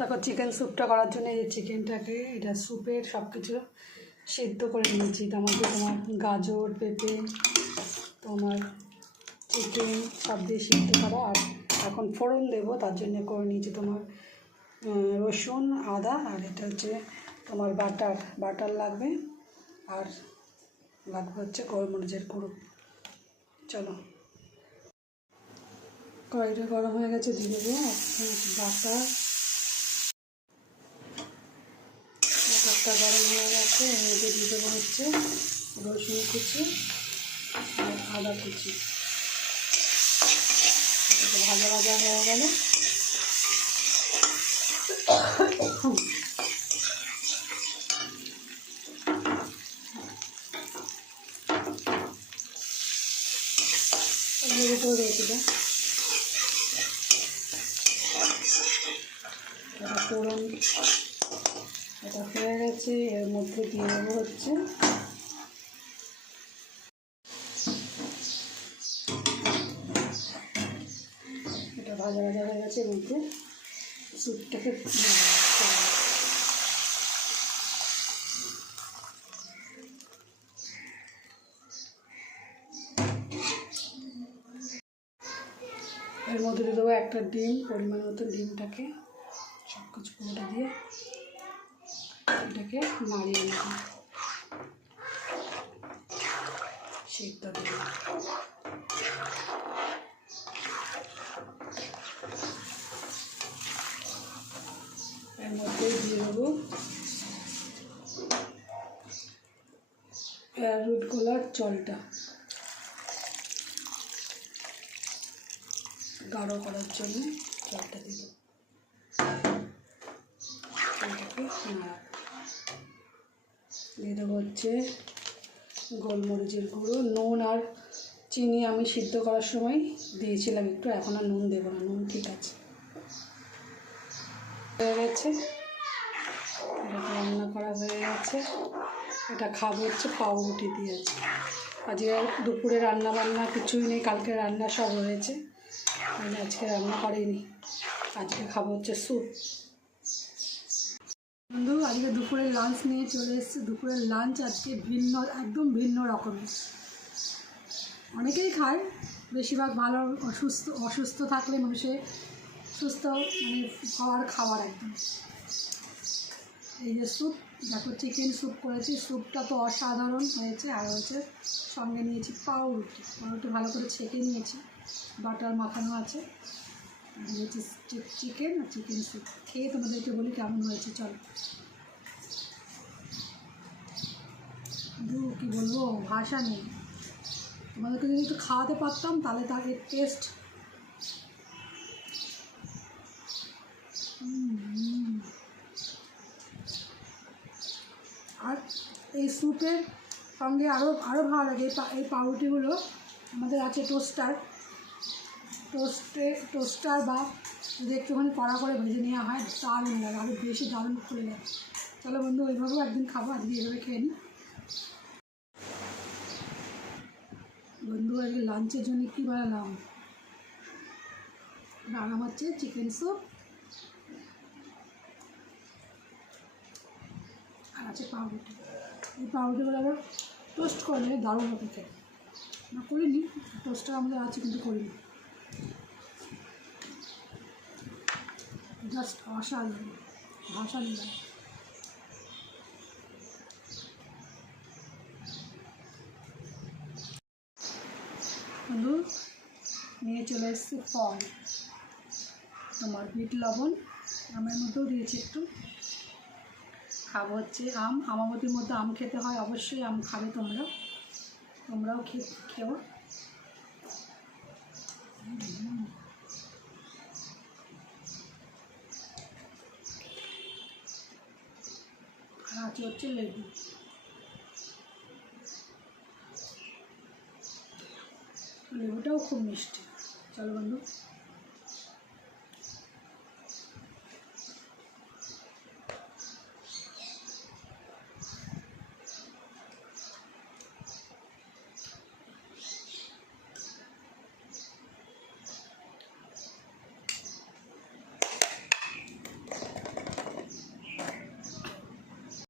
তারপর চিকেন স্যুপটা করার জন্য এই চিকেনটাকে এটা স্যুপের সব কিছু সেদ্ধ করে নিয়েছি। মধ্যে তোমার গাজর, পেঁপে, তোমার চিকেন সব দিয়ে সিদ্ধ করা। আর এখন ফোড়ন দেবো, তার জন্য করে নিয়েছি তোমার রসুন, আদা, আর এটা হচ্ছে তোমার বাটার। বাটার লাগবে, আর লাগবে হচ্ছে গোলমরিচের গুঁড়ো। চলো। কড়াইটা গরম হয়ে গেছে দিয়ে দেবো বাটার বাটারটা গরম হয়ে গেছে, এর মধ্যে দিয়ে দেবো হচ্ছে রসুন কুচি আর আদা কুচি। ভাজা ভাজা হয়ে গেলে এগুলো রেখে দেয় এটা ফোড়ন এটা হয়ে গেছে এর মধ্যে দিয়ে দেবো হচ্ছে। এটা ভাজা ভাজা হয়ে গেছে, এর মধ্যে স্যুপটাকে এর মধ্যে দিয়ে দেবো একটা ডিম, পরিমাণ মতো ডিমটাকে সব কিছু পুরোটা দিয়ে। এটাকে নাড়িয়ে নেব সিদ্ধ দিয়ে। এর মধ্যে দিয়ে দেবো অ্যারুট গোলার জলটা। গাঢ় করার জন্য জলটা দিব। এটাকে। দেবো হচ্ছে গোলমরিচের গুঁড়ো, নুন আর চিনি আমি সিদ্ধ করার সময় দিয়েছিলাম একটু, এখন আর নুন দেবো না, নুন ঠিক আছে। হয়ে গেছে। এটা রান্না করা হয়ে গেছে। এটা খাব হচ্ছে পাউরুটি দিয়ে আছে আজকে দুপুরে রান্না বান্না কিছুই নেই, কালকে রান্না সব হয়েছে। আমি আজকে রান্না করিনি আজকে খাব হচ্ছে স্যুপ। আজকে দুপুরের লাঞ্চ নিয়ে চলে এসেছি। দুপুরের লাঞ্চ আজকে ভিন্ন, একদম ভিন্ন রকমের। অনেকেই খায়, বেশিরভাগ ভালো অসুস্থ অসুস্থ থাকলে মানুষের সুস্থ মানে খাওয়ার খাওয়ার একদম। এই যে স্যুপ দেখো চিকেন স্যুপ করেছি। স্যুপটা তো অসাধারণ হয়েছে। আর হচ্ছে সঙ্গে নিয়েছি পাউরুটি। পাউরুটি ভালো করে ছেঁকে নিয়েছি। বাটার মাখানো আছে। হচ্ছে চিকেন আর চিকেন স্যুপ খেয়ে তোমাদেরকে বলি কেমন হয়েছে, চলো। কী বলব? ভাষা নেই। তোমাদেরকে যদি একটু খাওয়াতে পারতাম, তাহলে তার টেস্ট আর এই স্যুপের সঙ্গে আরও আরও ভালো লাগে। এই পাউরুটিগুলো আমাদের আছে টোস্টার। টোস্টে, টোস্টার বা যদি একটুখানি কড়া করে ভেজে নেওয়া হয়, দারুণ লাগে। আরও বেশি দারুণ খুলে যায়। চলো বন্ধু, ওইভাবেও একদিন খাব। আজকে এভাবে খেয়ে নিই। বন্ধু আজকে লাঞ্চের জন্য কী বানালাম? রান্না হচ্ছে চিকেন স্যুপ আর আছে পাউরুটি। এই পাউরুটিগুলো আবার টোস্ট করলে দারুণ হতে খেতে। না, করিনি টোস্টার আমাদের আছে কিন্তু করিনি। জাস্ট অসাধারণ ভাষা বন্ধু নিয়ে চলে এসেছি ফল। তোমার বিট লবণ, আমের মধ্যেও দিয়েছি একটু। খাব হচ্ছে আম। আমাবতীর মধ্যে আম খেতে হয়, অবশ্যই আম খাবে তোমরা। তোমরাও খে খেও। আর আছে হচ্ছে লেবু। লেবুটাও খুব মিষ্টি। চলো বন্ধু।